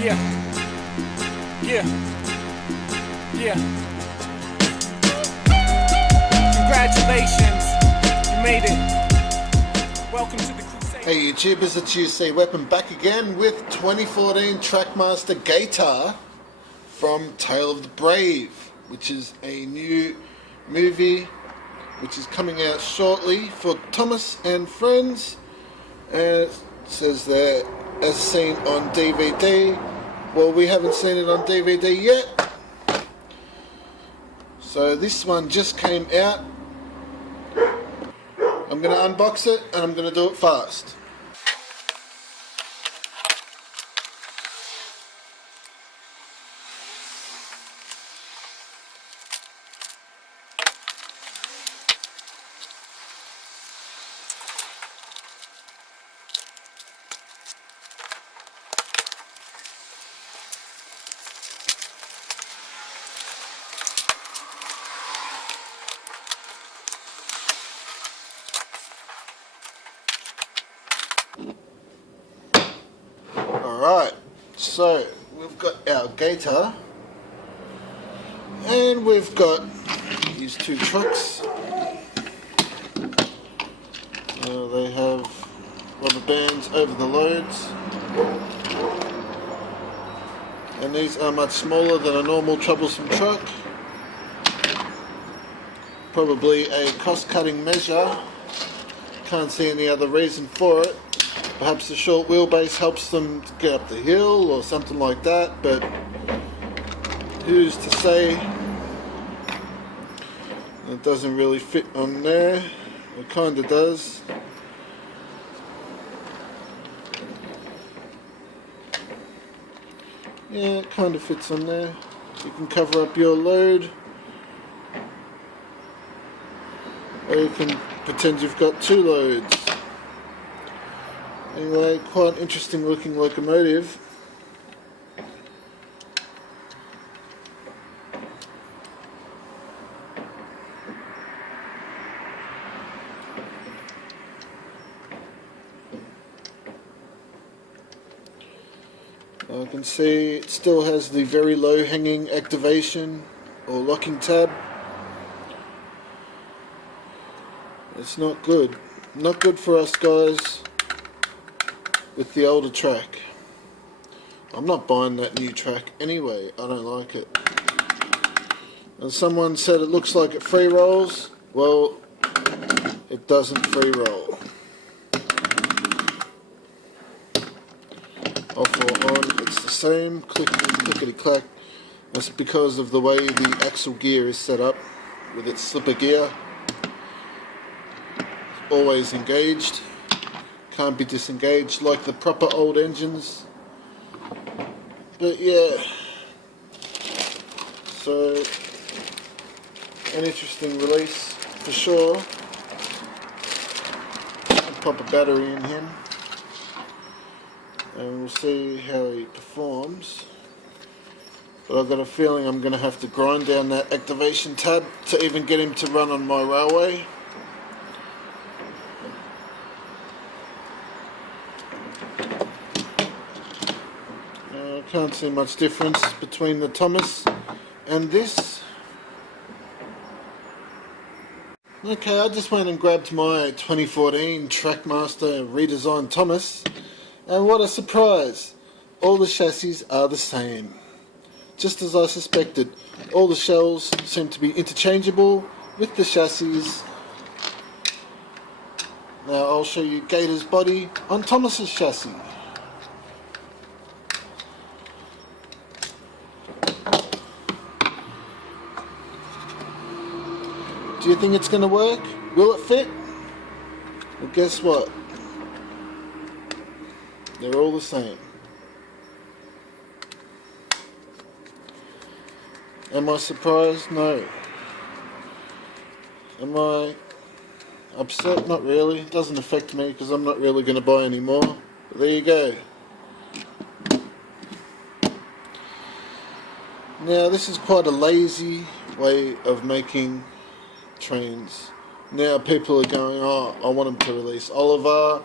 Yeah, yeah, yeah. Congratulations, you made it. Welcome to the crusade. Hey YouTubers, it's UC Weapon back again with 2014 Trackmaster Gator from Tale of the Brave, which is a new movie which is coming out shortly for Thomas and Friends. And it says there, as seen on DVD. Well, we haven't seen it on DVD yet. So this one just came out. I'm going to unbox it and I'm going to do it fast. Alright, so we've got our Gator and we've got these two trucks. They have rubber bands over the loads, and these are much smaller than a normal troublesome truck. Probably a cost-cutting measure. Can't see any other reason for it. Perhaps the short wheelbase helps them to get up the hill or something like that, but who's to say? It doesn't really fit on there. It kind of does. Yeah, it kind of fits on there. You can cover up your load, or you can pretend you've got two loads. Anyway, quite interesting looking locomotive. I can see it still has the very low hanging activation or locking tab. It's not good. Not good for us guys with the older track. I'm not buying that new track anyway. I don't like it. And someone said it looks like it free rolls. Well, it doesn't free roll. Off or on, it's the same. Clickety clack. That's because of the way the axle gear is set up with its slipper gear. It's always engaged. Can't be disengaged like the proper old engines. But yeah, so an interesting release for sure. I'll pop a battery in him and we'll see how he performs. But I've got a feeling I'm going to have to grind down that activation tab to even get him to run on my railway. Can't see much difference between the Thomas and this. Okay, I just went and grabbed my 2014 Trackmaster redesigned Thomas, and what a surprise! All the chassis are the same. Just as I suspected, all the shells seem to be interchangeable with the chassis. Now I'll show you Gator's body on Thomas's chassis. Do you think it's going to work? Will it fit? Well, guess what? They're all the same. Am I surprised? No. Am I upset? Not really. It doesn't affect me because I'm not really going to buy any more. But there you go. Now this is quite a lazy way of making trains. Now people are going, oh, I want them to release Oliver,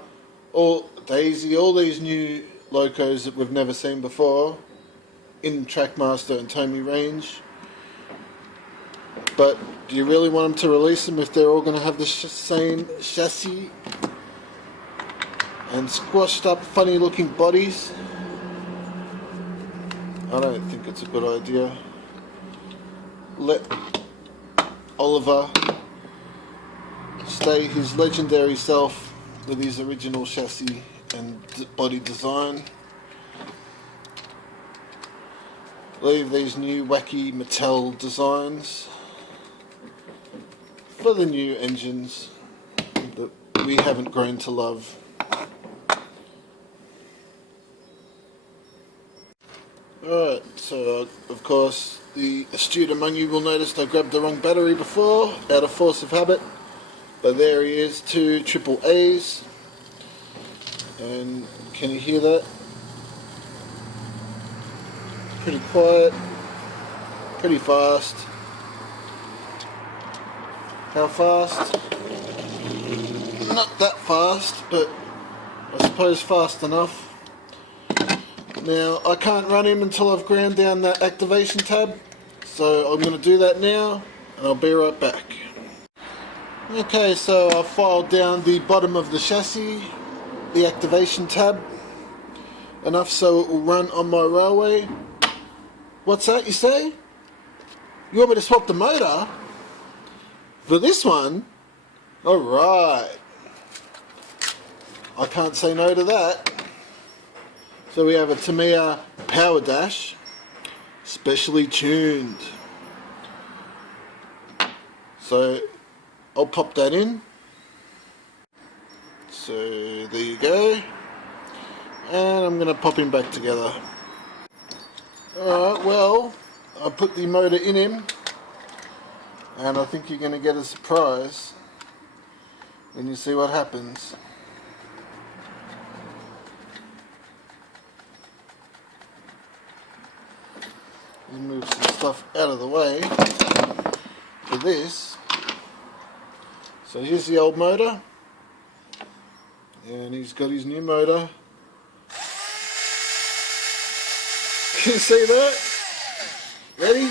or Daisy, all these new locos that we've never seen before in Trackmaster and Tomy range. But do you really want them to release them if they're all going to have the same chassis and squashed up funny looking bodies? I don't think it's a good idea. Let Oliver stay his legendary self with his original chassis and body design. Leave these new wacky mattel designs for the new engines that we haven't grown to love. Alright, so of course the astute among you will notice I grabbed the wrong battery before, out of force of habit. But there he is, 2 triple A's. And can you hear that? Pretty quiet, pretty fast. How fast? Not that fast, but I suppose fast enough. Now, I can't run him until I've ground down that activation tab, so I'm going to do that now, and I'll be right back. Okay, so I've filed down the bottom of the chassis, the activation tab, enough so it will run on my railway. What's that, you say? You want me to swap the motor? For this one? Alright. I can't say no to that. So we have a Tamiya Power Dash, specially tuned. So I'll pop that in. So there you go. And I'm going to pop him back together. Alright, well, I put the motor in him. And I think you're going to get a surprise when you see what happens. Let's move some stuff out of the way for this. So here's the old motor, and he's got his new motor. Can you see that? Ready?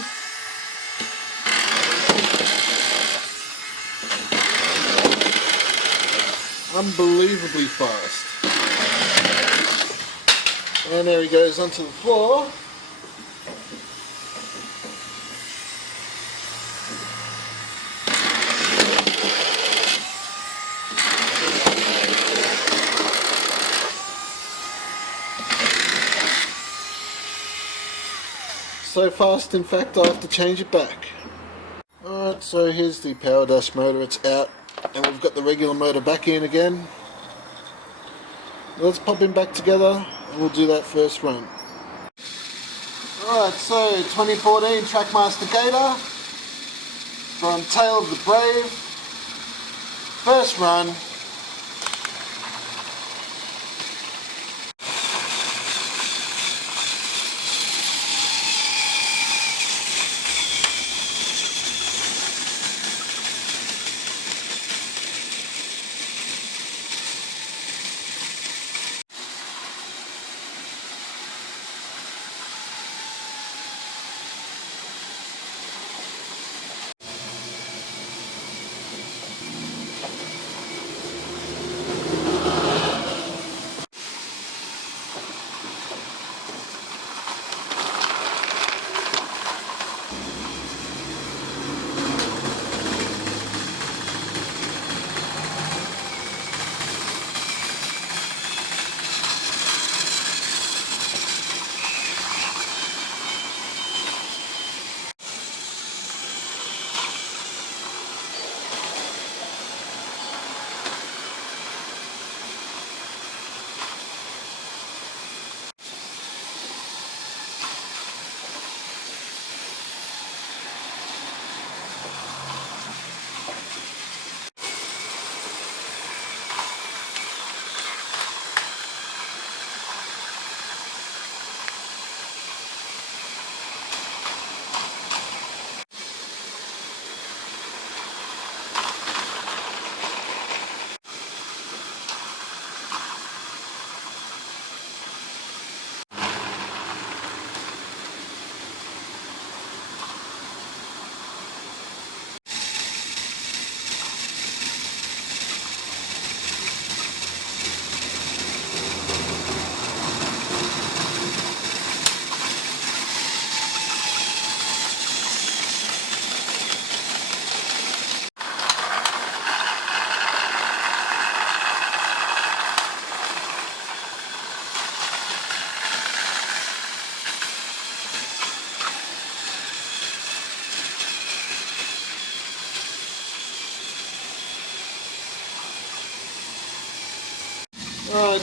Unbelievably fast. And there he goes onto the floor. So fast, in fact, I have to change it back. Alright, so here's the Power Dash motor, it's out, and we've got the regular motor back in again. Let's pop him back together, and we'll do that first run. Alright, so 2014 Trackmaster Gator from Tale of the Brave. First run.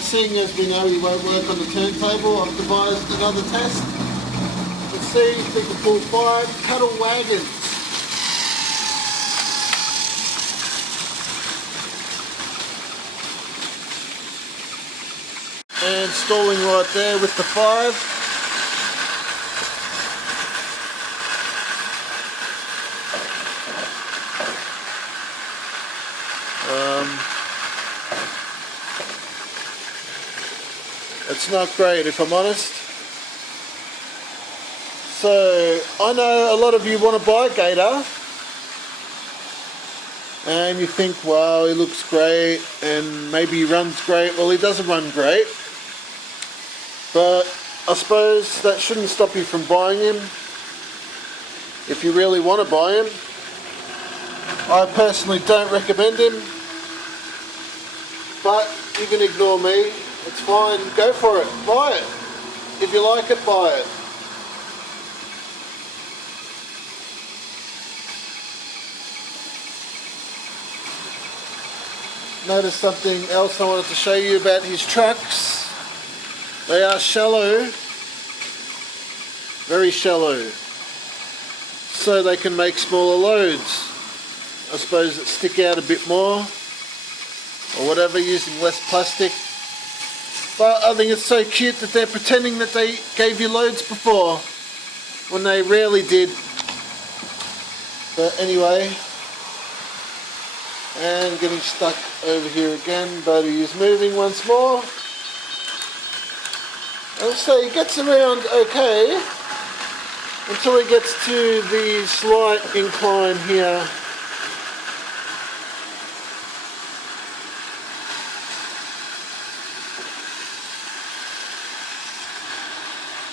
seeing as we know he won't work on the turntable, I've devised another test. Let's see if we can pull 5 cattle wagons. And stalling right there with the 5. It's not great, if I'm honest. So I know a lot of you want to buy a Gator and you think, wow, he looks great and maybe he runs great. Well, he doesn't run great, but I suppose that shouldn't stop you from buying him if you really want to buy him. I personally don't recommend him, but you can ignore me. It's fine, go for it, buy it. If you like it, buy it. Notice something else I wanted to show you about his trucks. They are shallow, very shallow, so they can make smaller loads. I suppose that stick out a bit more, or whatever, using less plastic. But I think it's so cute that they're pretending that they gave you loads before, when they rarely did. But anyway, and getting stuck over here again, but he is moving once more. And so he gets around okay, until he gets to the slight incline here.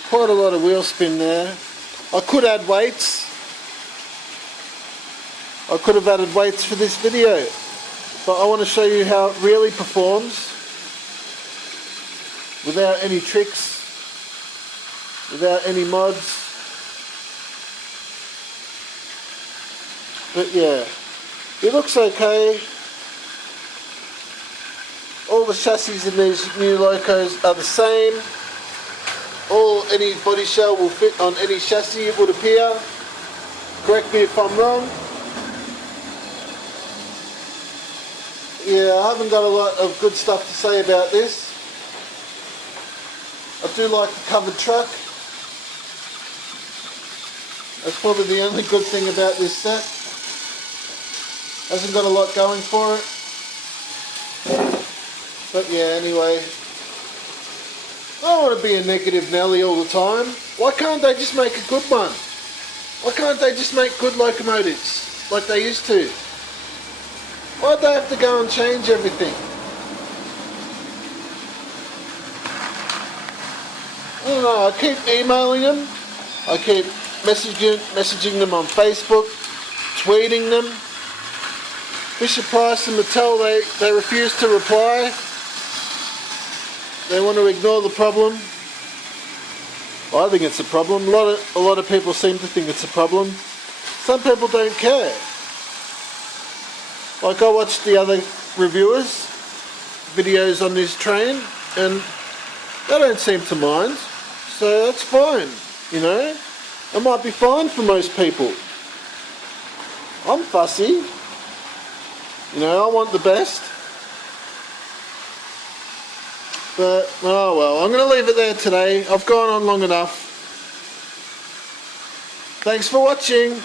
Quite a lot of wheel spin there. I could add weights. I could have added weights for this video, but I want to show you how it really performs without any tricks, without any mods. But yeah, it looks okay. All the chassis in these new locos are the same. Any body shell will fit on any chassis, it would appear. Correct me if I'm wrong. Yeah, I haven't got a lot of good stuff to say about this. I do like the covered truck. That's probably the only good thing about this set. Hasn't got a lot going for it. But yeah, anyway. I don't want to be a negative Nelly all the time. Why can't they just make a good one? Why can't they just make good locomotives like they used to? Why'd they have to go and change everything? I don't know, I keep emailing them. I keep messaging them on Facebook, tweeting them. Fisher Price and Mattel, they refuse to reply. They want to ignore the problem. Well, I think it's a problem. A lot of people seem to think it's a problem. Some people don't care. Like, I watched the other reviewers' videos on this train, and they don't seem to mind. So that's fine, you know. It might be fine for most people. I'm fussy. You know, I want the best. But, oh well, I'm going to leave it there today. I've gone on long enough. Thanks for watching.